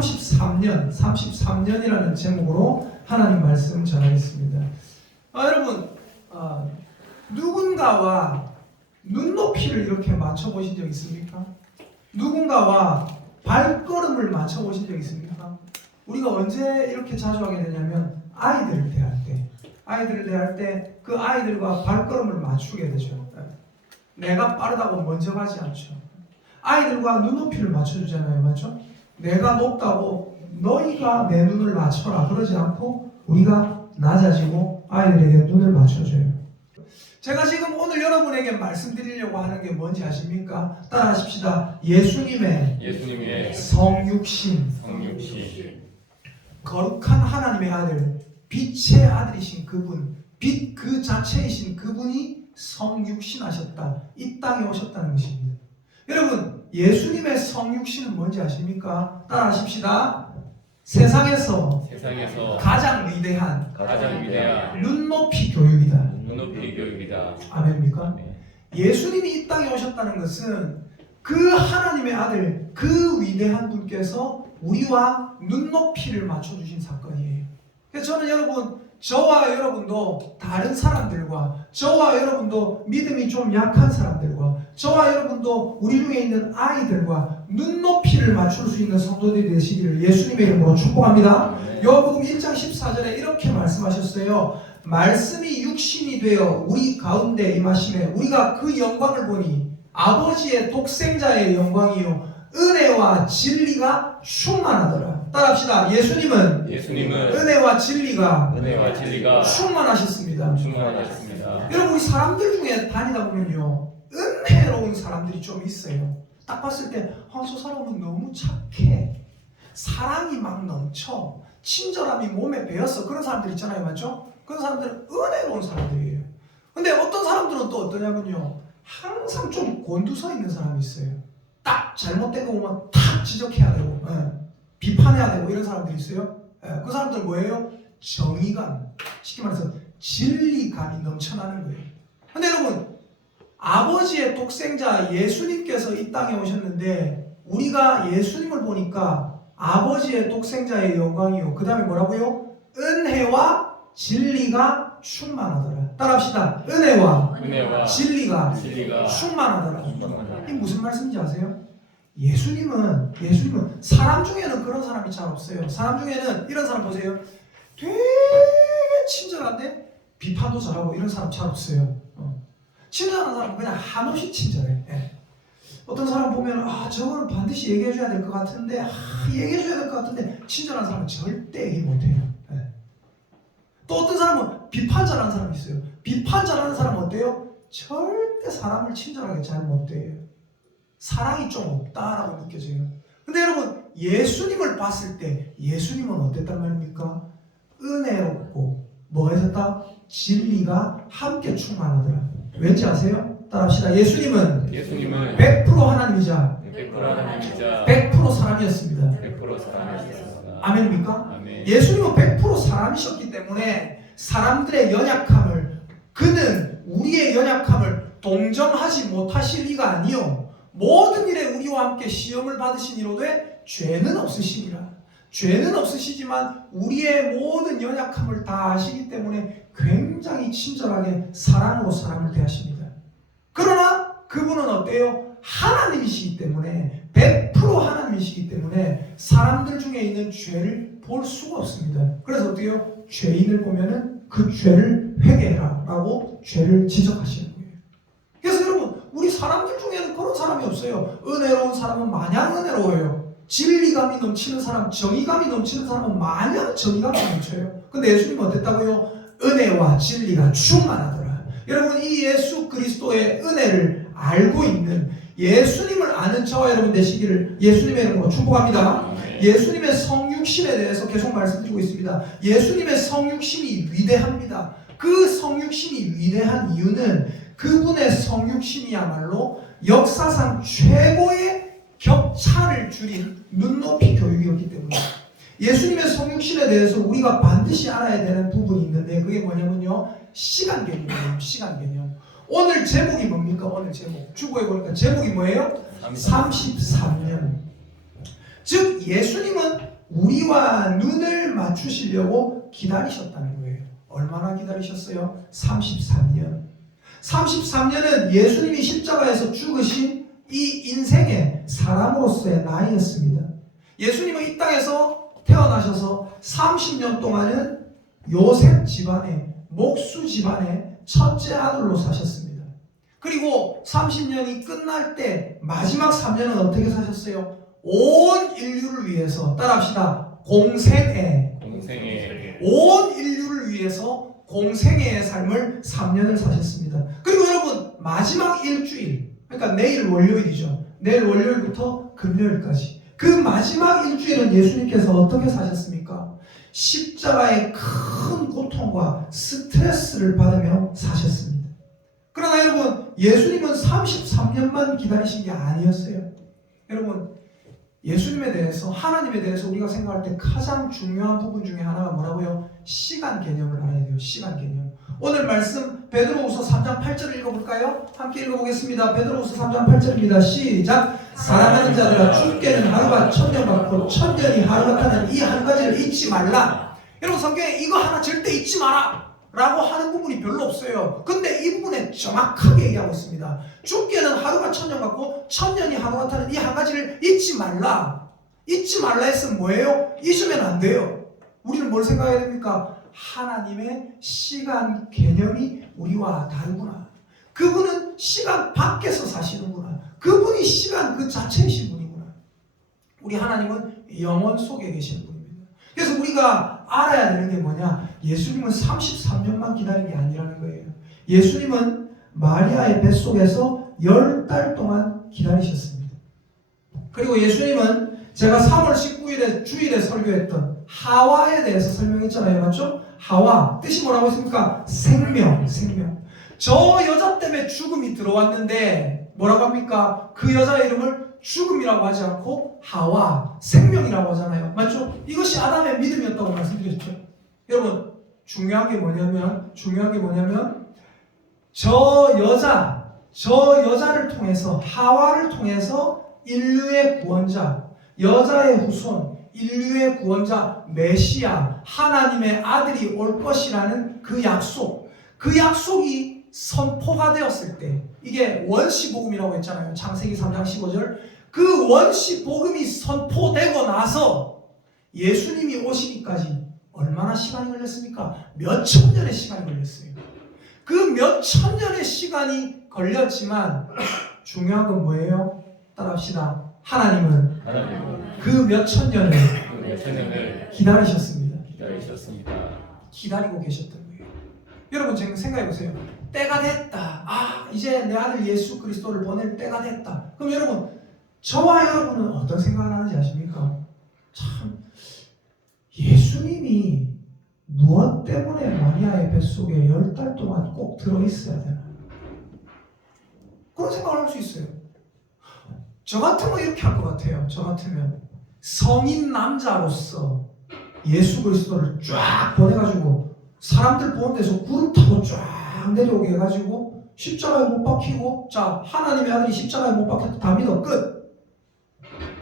33년이라는 제목으로 하나님 말씀 전하겠습니다. 여러분, 누군가와 눈높이를 이렇게 맞춰보신 적 있습니까? 누군가와 발걸음을 맞춰보신 적 있습니까? 우리가 언제 이렇게 자주 하게 되냐면 아이들을 대할 때 그 아이들과 발걸음을 맞추게 되죠. 내가 빠르다고 먼저 가지 않죠. 아이들과 눈높이를 맞춰주잖아요. 맞죠? 내가 높다고 너희가 내 눈을 맞춰라 그러지 않고 우리가 낮아지고 아이들에게 눈을 맞춰줘요. 제가 지금 오늘 여러분에게 말씀드리려고 하는 게 뭔지 아십니까? 따라하십시다. 예수님의 성육신. 거룩한 하나님의 아들, 빛의 아들이신 그분, 빛 그 자체이신 그분이 성육신하셨다. 이 땅에 오셨다는 것입니다. 여러분, 예수님의 성육신은 뭔지 아십니까? 따라하십시다. 세상에서 가장 위대한 눈높이 교육이다. 아멘입니까? 네. 예수님이 이 땅에 오셨다는 것은 그 하나님의 아들, 그 위대한 분께서 우리와 눈높이를 맞춰주신 사건이에요. 그래서 저는 여러분, 저와 여러분도 다른 사람들과, 저와 여러분도 믿음이 좀 약한 사람들과, 저와 여러분도 우리 중에 있는 아이들과 눈높이를 맞출 수 있는 성도들이 되시기를 예수님의 이름으로 축복합니다. 요한복음 1장 14절에 이렇게 말씀하셨어요. 말씀이 육신이 되어 우리 가운데 임하심에 우리가 그 영광을 보니 아버지의 독생자의 영광이요 은혜와 진리가 충만하더라. 따라합시다. 예수님은 은혜와 진리가 충만하셨습니다. 여러분, 우리 사람들 중에 다니다 보면요, 은혜로운 사람들이 좀 있어요. 딱 봤을 때 저 사람은 너무 착해, 사랑이 막 넘쳐, 친절함이 몸에 배었어. 그런 사람들 있잖아요. 맞죠? 그런 사람들은 은혜로운 사람들이에요. 근데 어떤 사람들은 또 어떠냐면요, 항상 좀 곤두서 있는 사람이 있어요. 딱 잘못된 거 보면 탁 지적해야 되고, 비판해야 되고, 이런 사람들이 있어요. 그 사람들은 뭐예요? 정의감, 쉽게 말해서 진리감이 넘쳐나는 거예요. 근데 여러분, 아버지의 독생자 예수님께서 이 땅에 오셨는데 우리가 예수님을 보니까 아버지의 독생자의 영광이요, 그 다음에 뭐라고요? 은혜와 진리가 충만하더라. 따라합시다. 은혜와 진리가 충만하더라. 이게 무슨 말씀인지 아세요? 예수님은 사람 중에는 그런 사람이 잘 없어요. 사람 중에는 이런 사람 보세요. 되게 친절한데 비판도 잘하고 이런 사람 잘 없어요. 친절한 사람은 그냥 한없이 친절해. 어떤 사람 보면 저거는 반드시 얘기해줘야 될 것 같은데 얘기해줘야 될 것 같은데 친절한 사람은 절대 얘기 못해요. 또 어떤 사람은 비판 잘하는 사람이 있어요. 비판 잘하는 사람은 어때요? 절대 사람을 친절하게 잘 못해요. 사랑이 좀 없다라고 느껴져요. 근데 여러분, 예수님을 봤을 때 예수님은 어땠단 말입니까? 은혜롭고 뭐 했었다? 진리가 함께 충만하더라. 왠지 아세요? 따라합시다. 예수님은 100% 하나님이자 100% 사람이었습니다. 아멘입니까? 아멘. 예수님은 100% 사람이셨기 때문에 사람들의 연약함을, 그는 우리의 연약함을 동정하지 못하실 리가 아니요 모든 일에 우리와 함께 시험을 받으시니로되 죄는 없으시니라. 죄는 없으시지만 우리의 모든 연약함을 다 아시기 때문에 굉장히 친절하게 사랑으로 사람을 대하십니다. 그러나 그분은 어때요? 하나님이시기 때문에 100% 하나님이시기 때문에 사람들 중에 있는 죄를 볼 수가 없습니다. 그래서 어때요? 죄인을 보면은 그 죄를 회개해라 라고 죄를 지적하시는 거예요. 그래서 여러분, 우리 사람들 중에는 그런 사람이 없어요. 은혜로운 사람은 마냥 은혜로워요. 진리감이 넘치는 사람, 정의감이 넘치는 사람은 마냥 정의감이 넘쳐요. 근데 예수님은 어땠다고요? 은혜와 진리가 충만하더라. 여러분, 이 예수 그리스도의 은혜를 알고 있는, 예수님을 아는 저와 여러분 되시기를 예수님의 이름으로 축복합니다. 예수님의 성육신에 대해서 계속 말씀드리고 있습니다. 예수님의 성육신이 위대합니다. 그 성육신이 위대한 이유는 그분의 성육신이야말로 역사상 최고의 격차를 줄인 눈높이 교육이었기 때문에 예수님의 성육신에 대해서 우리가 반드시 알아야 되는 부분이 있는데 그게 뭐냐면요, 시간 개념이에요. 시간 개념. 오늘 제목이 뭡니까? 오늘 제목 주보에 보니까 제목이 뭐예요? 33년. 즉 예수님은 우리와 눈을 맞추시려고 기다리셨다는 거예요. 얼마나 기다리셨어요? 33년. 33년은 예수님이 십자가에서 죽으신 이 인생의 사람으로서의 나이였습니다. 예수님은 이 땅에서 태어나셔서 30년 동안은 요셉 집안의 목수 집안의 첫째 아들로 사셨습니다. 그리고 30년이 끝날 때 마지막 3년은 어떻게 사셨어요? 온 인류를 위해서 따라합시다. 공생애. 온 인류를 위해서 공생애의 삶을 3년을 사셨습니다. 그리고 여러분 마지막 일주일, 그러니까 내일 월요일이죠. 내일 월요일부터 금요일까지 그 마지막 일주일은 예수님께서 어떻게 사셨습니까? 십자가의 큰 고통과 스트레스를 받으며 사셨습니다. 그러나 여러분 예수님은 33년만 기다리신 게 아니었어요. 여러분 예수님에 대해서, 하나님에 대해서 우리가 생각할 때 가장 중요한 부분 중에 하나가 뭐라고요? 시간 개념을 알아야 돼요. 시간 개념. 오늘 말씀 베드로후서 3장 8절을 읽어볼까요? 함께 읽어보겠습니다. 베드로후서 3장 8절입니다. 시작. 사랑하는 자들아 주께는 하루가 천년 같고 천년이 하루 같다는 이 한 가지를 잊지 말라. 여러분 성경에 이거 하나 절대 잊지 마라 라고 하는 부분이 별로 없어요. 근데 이 부분에 정확하게 얘기하고 있습니다. 주께는 하루가 천년 같고 천년이 하루 같다는 이 한 가지를 잊지 말라. 잊지 말라 했으면 뭐예요? 잊으면 안 돼요. 우리는 뭘 생각해야 됩니까? 하나님의 시간 개념이 우리와 다르구나. 그분은 시간 밖에서 사시는구나. 그분이 시간 그 자체이신 분이구나. 우리 하나님은 영원 속에 계신 분입니다. 그래서 우리가 알아야 되는 게 뭐냐? 예수님은 33년만 기다린 게 아니라는 거예요. 예수님은 마리아의 뱃속에서 10달 동안 기다리셨습니다. 그리고 예수님은 제가 3월 19일에 주일에 설교했던 하와에 대해서 설명했잖아요. 맞죠? 하와 뜻이 뭐라고 했습니까? 생명. 저 여자 때문에 죽음이 들어왔는데 뭐라고 합니까? 그 여자의 이름을 죽음이라고 하지 않고 하와, 생명이라고 하잖아요. 맞죠? 이것이 아담의 믿음이었다고 말씀드렸죠. 여러분 중요한 게 뭐냐면 저 여자를 통해서, 하와를 통해서 인류의 구원자, 여자의 후손, 인류의 구원자 메시아, 하나님의 아들이 올 것이라는 그 약속이 선포가 되었을 때, 이게 원시복음이라고 했잖아요. 창세기 3장 15절. 그 원시복음이 선포되고 나서 예수님이 오시기까지 얼마나 시간이 걸렸습니까? 몇 천년의 시간이 걸렸어요. 그 몇 천년의 시간이 걸렸지만 중요한 건 뭐예요? 따라합시다. 하나님은 그 몇 천년을 기다리셨습니다. 기다리고 계셨던 거예요. 여러분 지금 생각해 보세요. 때가 됐다. 이제 내 아들 예수 그리스도를 보낼 때가 됐다. 그럼 여러분, 저와 여러분은 어떤 생각을 하는지 아십니까? 참, 예수님이 무엇 때문에 마리아의 뱃속에 10달 동안 꼭 들어있어야 되나? 그런 생각을 할 수 있어요. 저 같으면 이렇게 할 것 같아요. 저 같으면 성인 남자로서 예수 그리스도를 쫙 보내가지고 사람들 보는 데서 구름 타고 쫙 내려오게 해가지고 십자가에 못 박히고, 자, 하나님의 아들이 십자가에 못 박혔다, 다 믿어, 끝.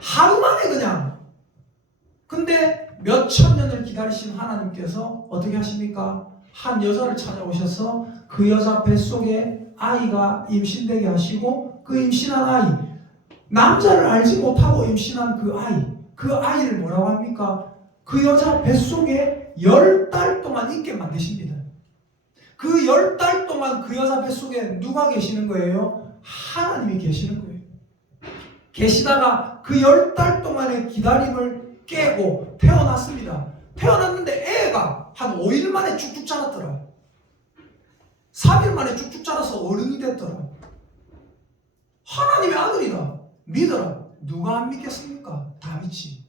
하루 만에 그냥. 근데 몇 천년을 기다리신 하나님께서 어떻게 하십니까? 한 여자를 찾아오셔서 그 여자 뱃속에 아이가 임신되게 하시고, 그 임신한 아이, 남자를 알지 못하고 임신한 그 아이를 뭐라고 합니까? 그 여자 뱃속에 10달 동안 있게 만드십니다. 그 10달 동안 그 여자 뱃속에 누가 계시는 거예요? 하나님이 계시는 거예요. 계시다가 그 10달 동안의 기다림을 깨고 태어났습니다. 태어났는데 애가 한 5일 만에 쭉쭉 자랐더라. 3일 만에 쭉쭉 자라서 어른이 됐더라. 하나님의 아들이다. 믿어라. 누가 안 믿겠습니까? 다 믿지.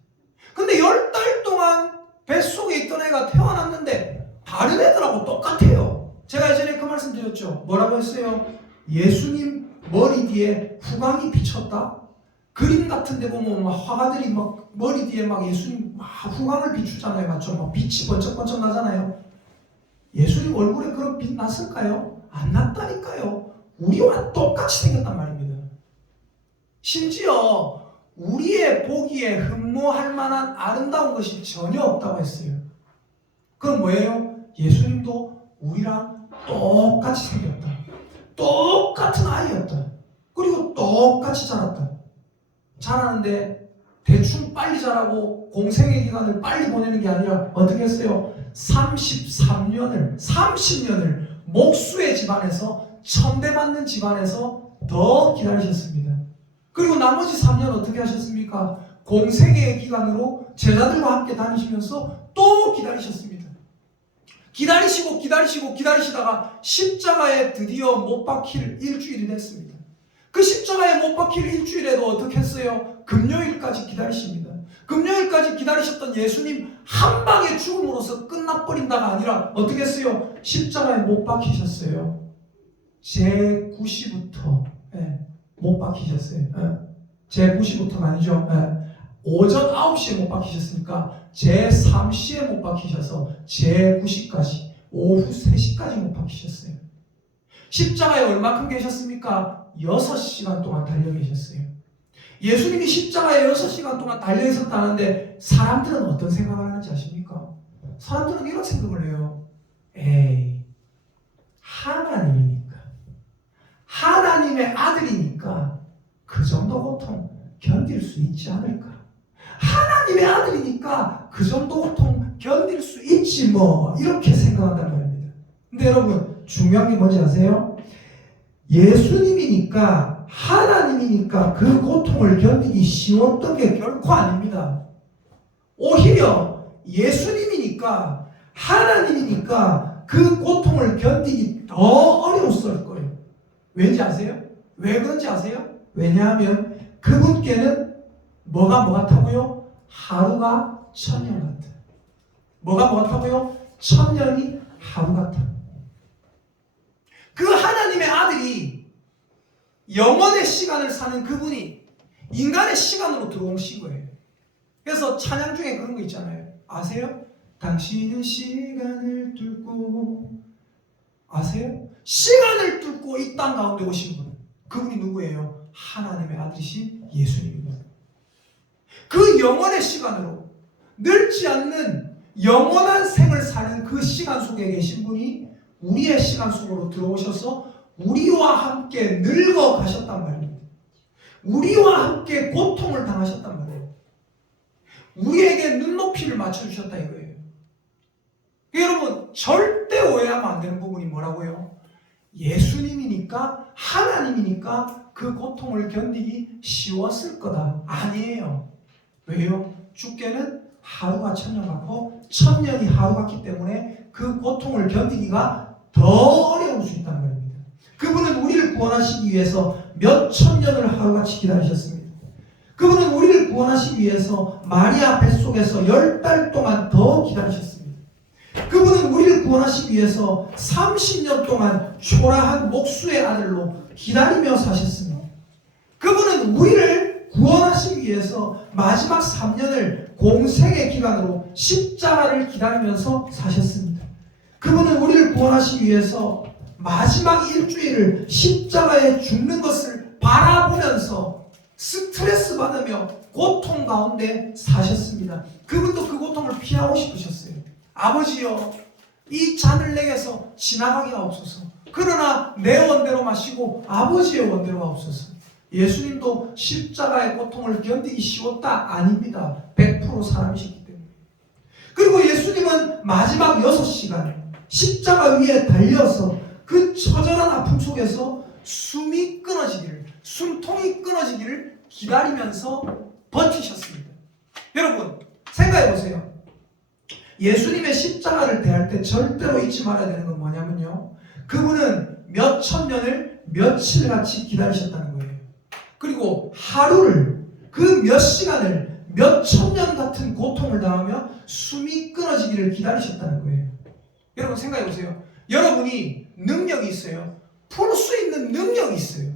근데 10달 동안 뱃속에 있던 애가 태어났는데 다른 애들하고 똑같아요. 제가 예전에 그 말씀 드렸죠. 뭐라고 했어요? 예수님 머리 뒤에 후광이 비쳤다. 그림 같은 데 보면 막 화가들이 막 머리 뒤에 막 예수님 막 후광을 비추잖아요. 맞죠? 막 빛이 번쩍번쩍 나잖아요. 예수님 얼굴에 그런 빛 났을까요? 안 났다니까요. 우리와 똑같이 생겼단 말입니다. 심지어 우리의 보기에 흠모할 만한 아름다운 것이 전혀 없다고 했어요. 그럼 뭐예요? 예수님도 우리랑 똑같이 생겼다. 똑같은 아이였다. 그리고 똑같이 자랐다. 자라는데 대충 빨리 자라고 공생의 기간을 빨리 보내는 게 아니라 어떻게 했어요? 30년을 목수의 집안에서 천대받는 집안에서 더 기다리셨습니다. 그리고 나머지 3년 어떻게 하셨습니까? 공생의 기간으로 제자들과 함께 다니시면서 또 기다리셨습니다. 기다리시다가 십자가에 드디어 못 박힐 일주일이 됐습니다. 그 십자가에 못 박힐 일주일에도 어떻게 했어요? 금요일까지 기다리십니다. 금요일까지 기다리셨던 예수님 한 방의 죽음으로서 끝나버린다가 아니라 어떻게 했어요? 십자가에 못 박히셨어요. 제9시부터 못 박히셨어요. 제9시부터가 아니죠. 오전 9시에 못 박히셨으니까 제3시에 못 박히셔서 제9시까지 오후 3시까지 못 박히셨어요. 십자가에 얼마큼 계셨습니까? 6시간 동안 달려 계셨어요. 예수님이 십자가에 6시간 동안 달려 있었다는데 사람들은 어떤 생각을 하는지 아십니까? 사람들은 이런 생각을 해요. 에이, 하나님이니까, 하나님의 아들이니까 그 정도 고통 견딜 수 있지 않을까? 하나님의 아들이니까 그 정도 고통 견딜 수 있지 뭐, 이렇게 생각한단 말입니다. 근데 여러분, 중요한 게 뭔지 아세요? 예수님이니까, 하나님이니까 그 고통을 견디기 쉬웠던 게 결코 아닙니다. 오히려 예수님이니까, 하나님이니까 그 고통을 견디기 더 어려웠을 거예요. 왠지 아세요? 왜 그런지 아세요? 왜냐하면 그분께는 뭐가 같다고요? 하루가 천년 같아. 뭐가 같다고요? 천년이 하루 같아. 그 하나님의 아들이 영원의 시간을 사는 그분이 인간의 시간으로 들어오신 거예요. 그래서 찬양 중에 그런 거 있잖아요. 아세요? 당신은 시간을 뚫고, 아세요? 시간을 뚫고 이 땅 가운데 오신 분, 그분이 누구예요? 하나님의 아들이신 예수님입니다. 그 영원의 시간으로 늙지 않는 영원한 생을 사는 그 시간 속에 계신 분이 우리의 시간 속으로 들어오셔서 우리와 함께 늙어 가셨단 말입니다. 우리와 함께 고통을 당하셨단 말이에요. 우리에게 눈높이를 맞춰주셨다 이거예요. 여러분, 절대 오해하면 안 되는 부분이 뭐라고요? 예수님이니까, 하나님이니까 그 고통을 견디기 쉬웠을 거다. 아니에요. 왜요? 주께는 하루가 천년 같고 천년이 하루 같기 때문에 그 고통을 견디기가 더 어려울 수 있다는 말입니다. 그분은 우리를 구원하시기 위해서 몇 천 년을 하루같이 기다리셨습니다. 그분은 우리를 구원하시기 위해서 마리아 뱃속에서 10달 동안 더 기다리셨습니다. 그분은 우리를 구원하시기 위해서 30년 동안 초라한 목수의 아들로 기다리며 사셨습니다. 그분은 우리를 구원하시기 위해서 마지막 3년을 공생의 기간으로 십자가를 기다리면서 사셨습니다. 그분은 우리를 구원하시기 위해서 마지막 일주일을 십자가에 죽는 것을 바라보면서 스트레스 받으며 고통 가운데 사셨습니다. 그분도 그 고통을 피하고 싶으셨어요. 아버지여, 이 잔을 내게서 지나가게 하옵소서. 그러나 내 원대로 마시고 아버지의 원대로 하옵소서. 예수님도 십자가의 고통을 견디기 쉬웠다? 아닙니다. 100% 사람이셨기 때문에. 그리고 예수님은 마지막 6시간 십자가 위에 달려서 그 처절한 아픔 속에서 숨이 끊어지기를, 숨통이 끊어지기를 기다리면서 버티셨습니다. 여러분, 생각해 보세요. 예수님의 십자가를 대할 때 절대로 잊지 말아야 되는 건 뭐냐면요, 그분은 몇 천 년을 며칠같이 기다리셨다는 거예요. 그리고 하루를, 그 몇 시간을 몇 천 년 같은 고통을 당하며 숨이 끊어지기를 기다리셨다는 거예요. 여러분 생각해 보세요. 여러분이 능력이 있어요. 풀 수 있는 능력이 있어요.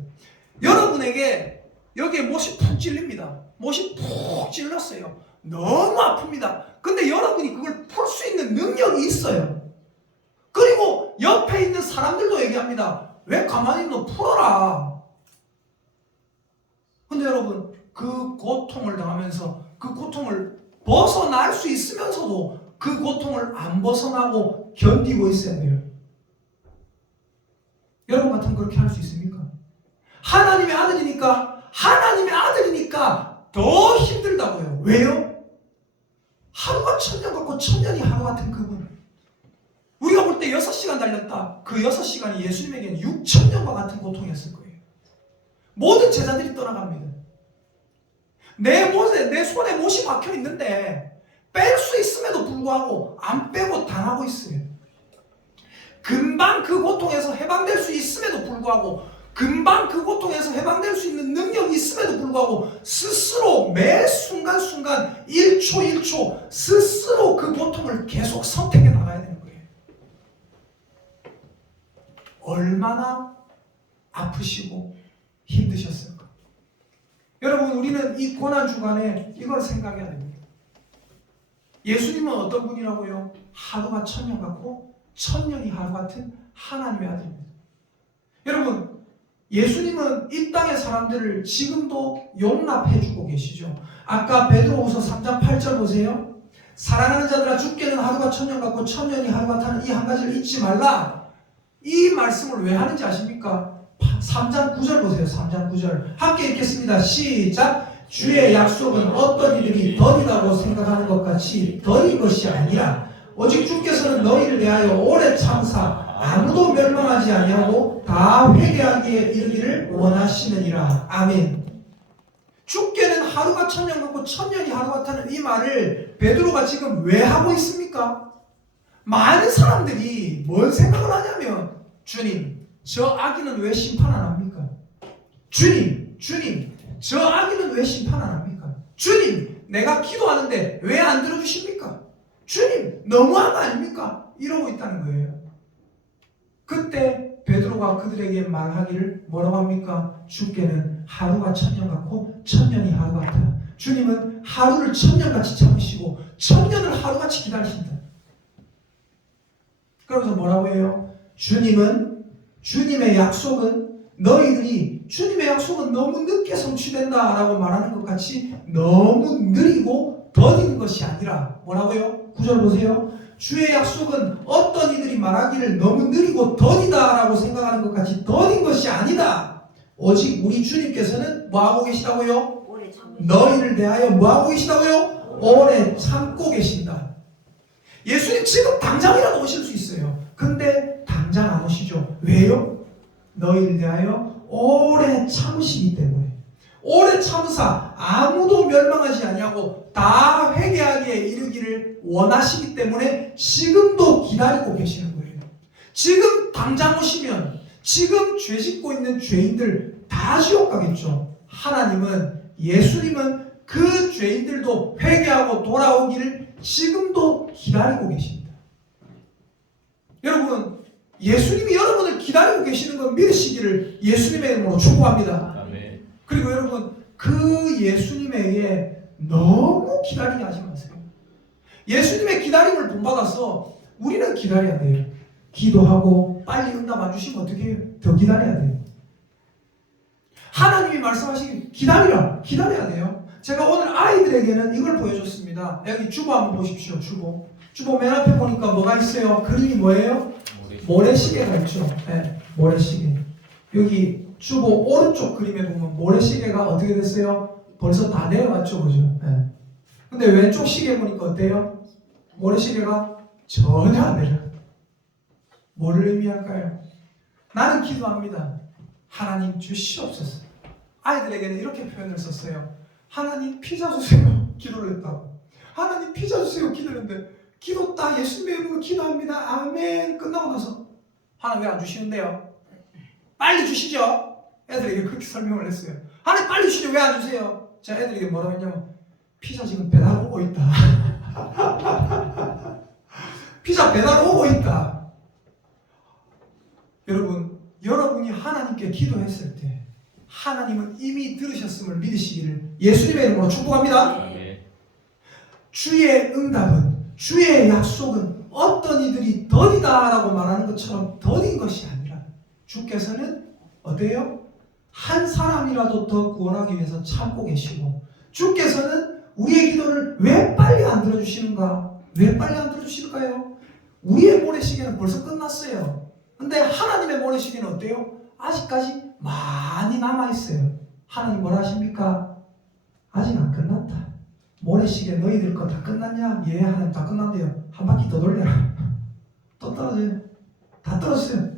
여러분에게 여기에 못이 푹 찔립니다. 못이 푹 찔렀어요. 너무 아픕니다. 근데 여러분이 그걸 풀 수 있는 능력이 있어요. 그리고 옆에 있는 사람들도 얘기합니다. 왜 가만히 너 풀어라. 근데 여러분, 그 고통을 당하면서 그 고통을 벗어날 수 있으면서도 그 고통을 안 벗어나고 견디고 있어야 돼요. 여러분 같으면 그렇게 할 수 있습니까? 하나님의 아들이니까 더 힘들다고요. 왜요? 하루가 1000년 같고 1000년이 하루 같은 그분. 우리가 볼 때 6시간 달렸다. 그 6시간이 예수님에게는 6000년과 같은 고통이었을 거예요. 모든 제자들이 떠나갑니다. 내 손에 못이 박혀 있는데 뺄 수 있음에도 불구하고 안 빼고 당하고 있어요. 금방 그 고통에서 해방될 수 있음에도 불구하고, 금방 그 고통에서 해방될 수 있는 능력이 있음에도 불구하고 스스로 매 순간순간 1초 1초 스스로 그 고통을 계속 선택해 나가야 되는 거예요. 얼마나 아프시고 힘드셨을까? 여러분, 우리는 이 고난 주간에 이걸 생각해야 됩니다. 예수님은 어떤 분이라고요? 하루가 1000년 같고 1000년이 하루 같은 하나님의 아들입니다. 여러분, 예수님은 이 땅의 사람들을 지금도 용납해주고 계시죠. 아까 베드로후서 3장 8절 보세요. 사랑하는 자들아, 주께는 하루가 1000년 같고 1000년이 하루 같다는 이 한 가지를 잊지 말라. 이 말씀을 왜 하는지 아십니까? 3장 9절 보세요. 3장 9절 함께 읽겠습니다. 시작. 주의 약속은 어떤 이들이 덜이라고 생각하는 것 같이 덜인 것이 아니라 오직 주께서는 너희를 대하여 오래 참사 아무도 멸망하지 아니하고 다 회개하기에 이르기를 원하시느니라. 아멘. 주께는 하루가 1000년 같고 1000년이 하루 같다는 이 말을 베드로가 지금 왜 하고 있습니까? 많은 사람들이 뭔 생각을 하냐면, 주님, 저 아기는 왜 심판 안 합니까? 주님, 저 아기는 왜 심판 안 합니까? 주님, 내가 기도하는데 왜 안 들어주십니까? 주님, 너무한 거 아닙니까? 이러고 있다는 거예요. 그때 베드로가 그들에게 말하기를 뭐라고 합니까? 주께는 하루가 1000년 같고 1000년이 하루 같다. 주님은 하루를 1000년같이 참으시고 1000년을 하루같이 기다리신다. 그러면서 뭐라고 해요? 주님의 약속은 너희들이 주님의 약속은 너무 늦게 성취된다 라고 말하는 것 같이 너무 느리고 더딘 것이 아니라 뭐라고요? 9절 보세요. 주의 약속은 어떤 이들이 말하기를 너무 느리고 더디다 라고 생각하는 것 같이 더딘 것이 아니다. 오직 우리 주님께서는 뭐하고 계시다고요? 너희를 대하여 뭐하고 계시다고요? 오래 참고 계신다. 예수님 지금 당장이라도 오실 수 있어요. 근데 당장 안 오시죠. 왜요? 너희를 대하여 오래 참으시기 때문에. 오래 참으사 아무도 멸망하지 아니하고 다 회개하기에 이르기를 원하시기 때문에 지금도 기다리고 계시는 거예요. 지금 당장 오시면 지금 죄 짓고 있는 죄인들 다 지옥 가겠죠. 예수님은 그 죄인들도 회개하고 돌아오기를 지금도 기다리고 계십니다. 여러분, 예수님이 여러분을 기다리고 계시는 걸 믿으시기를 예수님의 이름으로 축복합니다. 아멘. 그리고 여러분, 그 예수님에게 너무 기다리게 하지 마세요. 예수님의 기다림을 본받아서 우리는 기다려야 돼요. 기도하고 빨리 응답 안 주시면 어떻게 해요? 더 기다려야 돼요. 하나님이 말씀하시길 기다려야 돼요. 제가 오늘 아이들에게는 이걸 보여줬습니다. 여기 주보 한번 보십시오. 주보 맨 앞에 보니까 뭐가 있어요? 그림이 뭐예요? 모래시계가 있죠. 네, 모래시계. 여기 주보 오른쪽 그림에 보면 모래시계가 어떻게 됐어요? 벌써 다 내려왔죠, 그죠? 네. 근데 왼쪽 시계 보니까 어때요? 모래시계가 전혀 안 내려. 뭐를 의미할까요? 나는 기도합니다. 하나님 주시옵소서. 아이들에게는 이렇게 표현을 썼어요. 하나님 피자 주세요. 기도를 했다고. 하나님 피자 주세요. 기도를 했는데 기도 딱 예수님의 이름으로 기도합니다. 아멘. 끝나고 나서 하나님 왜 안 주시는데요? 빨리 주시죠. 애들에게 그렇게 설명을 했어요. 하나님 빨리 주시죠. 왜 안 주세요? 제가 애들에게 뭐라고 했냐면 피자 지금 배달 오고 있다. 피자 배달 오고 있다. 여러분이 하나님께 기도했을 때 하나님은 이미 들으셨음을 믿으시기를 예수님의 이름으로 축복합니다. 아멘. 주의 응답은, 주의 약속은 어떤 이들이 더디다라고 말하는 것처럼 더딘 것이 아니라 주께서는 어때요? 한 사람이라도 더 구원하기 위해서 참고 계시고, 주께서는 우리의 기도를 왜 빨리 안 들어주시는가? 왜 빨리 안 들어주실까요? 우리의 모래시계는 벌써 끝났어요. 근데 하나님의 모래시계는 어때요? 아직까지 많이 남아있어요. 하나님 뭐라 하십니까? 아직 안 끝났다. 모래시계 너희들 거 다 끝났냐? 예, 하나님 다 끝났대요. 한 바퀴 더 돌려라. 또 떨어져요. 다 떨어졌어요.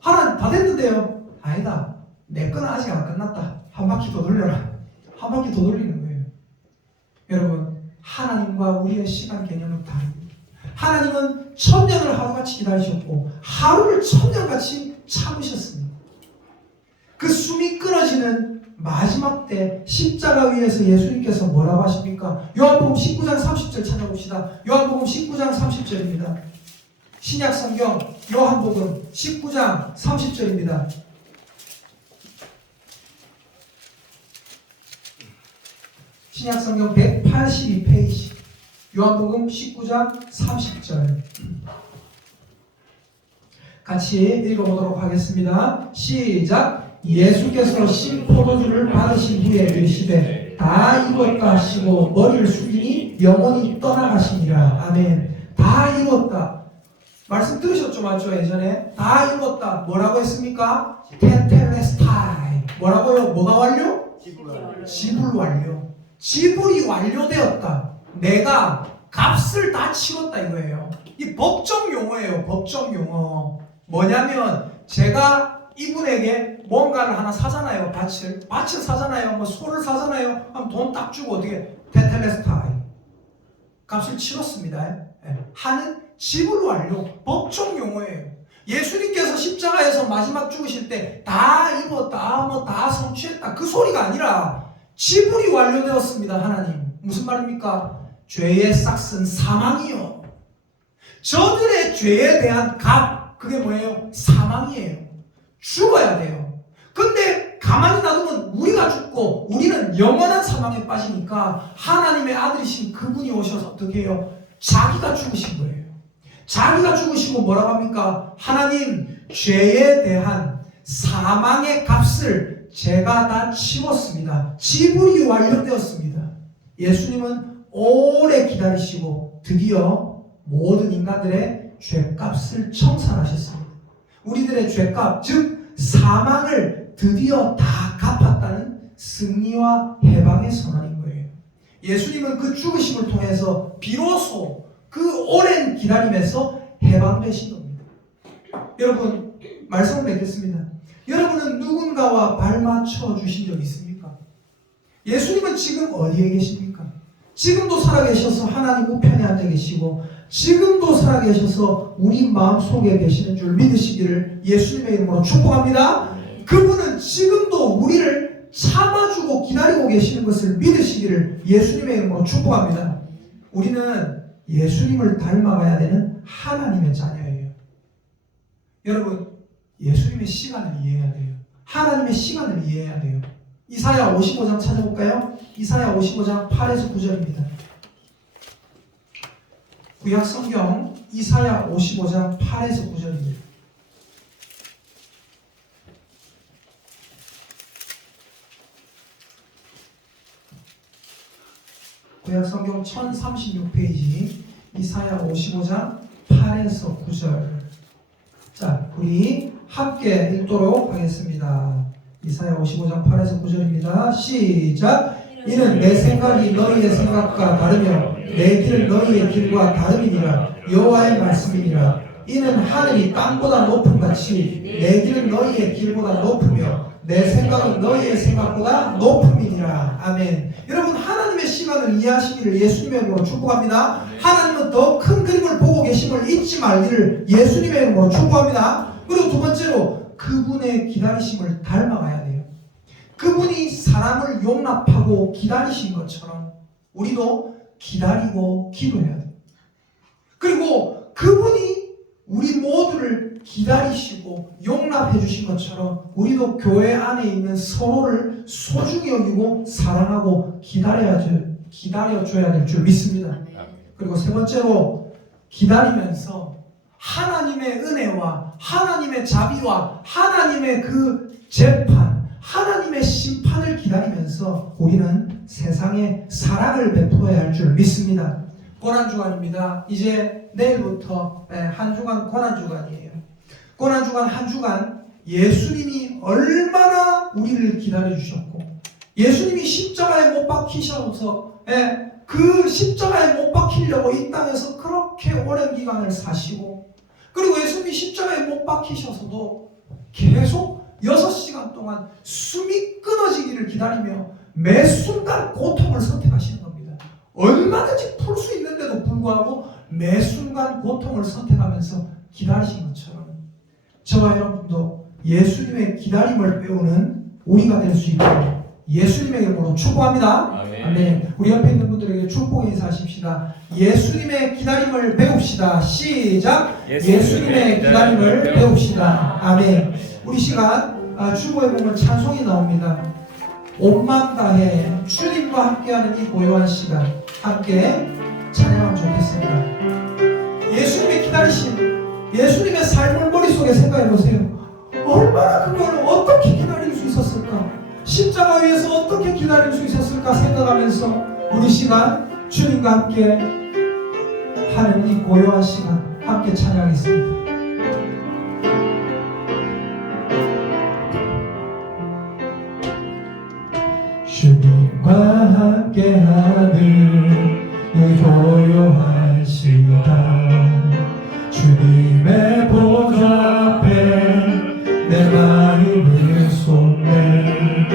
하나님 다 됐는데요. 아니다. 내 거는 아직 안 끝났다. 한 바퀴 더 돌려라. 한 바퀴 더 돌리는 거예요. 여러분, 하나님과 우리의 시간 개념은 다릅니다. 하나님은 1000년을 하루같이 기다리셨고 하루를 1000년같이 참으셨습니다. 그 숨이 끊어지는 마지막 때 십자가 위에서 예수님께서 뭐라고 하십니까? 요한복음 19장 30절 찾아봅시다. 요한복음 19장 30절입니다. 신약성경 요한복음 19장 30절입니다. 신약성경 182페이지 요한복음 19장 30절 같이 읽어보도록 하겠습니다. 시작. 예수께서 신 포도주를 받으신 후에 이르시되 다 이루었다 하시고 머리를 숙이니 영혼이 떠나가시니라. 아멘. 다 이루었다. 말씀 들으셨죠? 맞죠? 예전에 다 이루었다. 뭐라고 했습니까? 테텔레스타이. 뭐라고요? 뭐가 완료? 지불 완료. 지불이 완료되었다. 내가 값을 다 치렀다 이거예요. 이 법정 용어예요. 법정 용어. 뭐냐면 제가 이분에게 뭔가를 하나 사잖아요. 밭을 사잖아요. 뭐 소를 사잖아요. 그럼 돈 딱 주고 어떻게 테텔레스타이 값을 치렀습니다. 하는 지불 완료. 법정 용어예요. 예수님께서 십자가에서 마지막 죽으실 때 다 이루었다, 뭐 다 성취했다 그 소리가 아니라 지불이 완료되었습니다. 하나님 무슨 말입니까? 죄의 싹은 사망이요. 저들의 죄에 대한 값 그게 뭐예요? 사망이에요. 죽어야 돼요. 근데 가만히 놔두면 우리가 죽고 우리는 영원한 사망에 빠지니까 하나님의 아들이신 그분이 오셔서 어떻게 해요? 자기가 죽으신 거예요. 자기가 죽으시고 뭐라고 합니까? 하나님 죄에 대한 사망의 값을 제가 다 치웠습니다. 지불이 완료되었습니다. 예수님은 오래 기다리시고 드디어 모든 인간들의 죄값을 청산하셨습니다. 우리들의 죄값 즉 사망을 드디어 다 갚았다는 승리와 해방의 선언인 거예요. 예수님은 그 죽으심을 통해서 비로소 그 오랜 기다림에서 해방되신 겁니다. 여러분 말씀을 맺겠습니다. 여러분은 누군가와 발맞춰 주신 적 있습니까? 예수님은 지금 어디에 계십니까? 지금도 살아계셔서 하나님 우편에 앉아 계시고 지금도 살아계셔서 우리 마음속에 계시는 줄 믿으시기를 예수님의 이름으로 축복합니다. 그분은 지금도 우리를 참아주고 기다리고 계시는 것을 믿으시기를 예수님의 이름으로 축복합니다. 우리는 예수님을 닮아가야 되는 하나님의 자녀예요. 여러분 예수님의 시간을 이해해야 돼요. 하나님의 시간을 이해해야 돼요. 이사야 55장 찾아볼까요? 이사야 55장 8에서 9절입니다. 구약 성경 이사야 55장 8에서 9절입니다. 구약 성경 1036페이지 이사야 55장 8에서 9절. 자, 우리 함께 읽도록 하겠습니다. 이사야 55장 8에서 9절입니다. 시작. 이는 내 생각이 너희의 생각과 다르며 내 길은 너희의 길과 다름이니라. 여호와의 말씀이니라. 이는 하늘이 땅보다 높음 같이 내 길은 너희의 길보다 높으며 내 생각은 너희의 생각보다 높음이니라. 아멘. 여러분 하나님의 시간을 이해하시기를 예수님의 이름으로 축복합니다. 하나님은 더 큰 그림을 보고 계심을 잊지 말기를 예수님의 이름으로 축복합니다. 그리고 두 번째로 그분의 기다리심을 닮아가야 돼요. 그분이 사람을 용납하고 기다리신 것처럼 우리도 기다리고 기도해야 돼요. 그리고 그분이 우리 모두를 기다리시고 용납해 주신 것처럼 우리도 교회 안에 있는 서로를 소중히 여기고 사랑하고 기다려줘야 될 줄 믿습니다. 그리고 세 번째로 기다리면서 하나님의 은혜와 하나님의 자비와 하나님의 그 재판, 하나님의 심판을 기다리면서 우리는 세상에 사랑을 베풀어야 할 줄 믿습니다. 고난주간입니다. 이제 내일부터 한 주간 고난주간이에요. 고난주간 한 주간 예수님이 얼마나 우리를 기다려주셨고, 예수님이 십자가에 못 박히셔서 그 십자가에 못 박히려고 이 땅에서 그렇게 오랜 기간을 사시고, 그리고 예수님이 십자가에 못 박히셔서도 계속 6시간 동안 숨이 끊어지기를 기다리며 매 순간 고통을 선택하시는 겁니다. 얼마든지 풀 수 있는데도 불구하고 매 순간 고통을 선택하면서 기다리신 것처럼 저와 여러분도 예수님의 기다림을 배우는 우리가 될 수 있도록 예수님의 이름으로 축복합니다. 아멘. 우리 옆에 있는 분들에게 축복 인사하십시다. 예수님의 기다림을 배웁시다. 시작. 예수님의 기다림을 배웁시다. 아멘. 우리 시간 주보에 보면 찬송이 나옵니다. 온 마음 다해 주님과 함께하는 이 고요한 시간 함께 찬양하면 좋겠습니다. 예수님의 기다리심, 예수님의 삶을 머릿속에 생각해 보세요. 얼마나 그걸 어떻게 기다릴 수 있었을까? 십자가 위에서 어떻게 기다릴 수 있었을까 생각하면서 우리 시간 주님과 함께 하는 이 고요한 시간 함께 찬양하겠습니다. 주님과 함께하는 이 고요한 시간, 주님의 보좌 앞에 내 마음을 쏟네.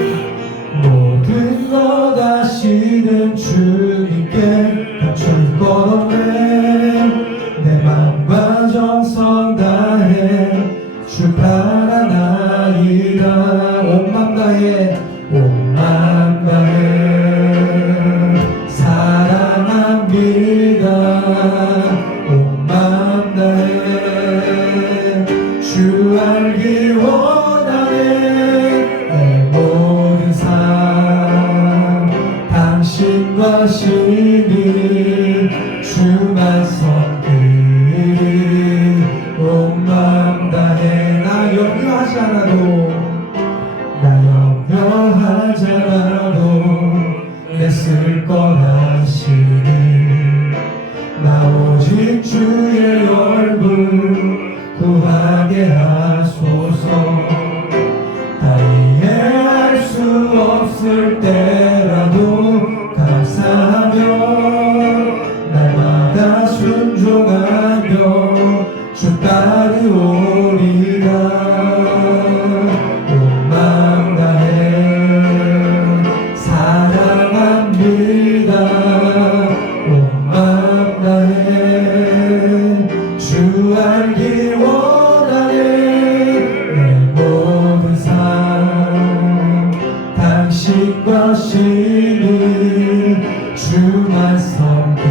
모든 것 아시는 주님께 감출 것 없네. 내 마음과 정성 다해 주 바라나이다. 온 맘 다해 온 맘 다해 사랑합니다. 온 맘 다해 주 알기 원하네. 내 모든 삶 당신과 신이 주만 섬기리. 온 맘 다해 나 염려하지 않아도 하지 않아도 애쓸 거라시니. 나 오직 주의 얼굴 구하게 하소서. 다 이해할 수 없을 때라도 감사하며 날마다 순종하며 주 따르오리라. 주 알기 원하네. 내 모든 삶 당신과 신이 주만 섬기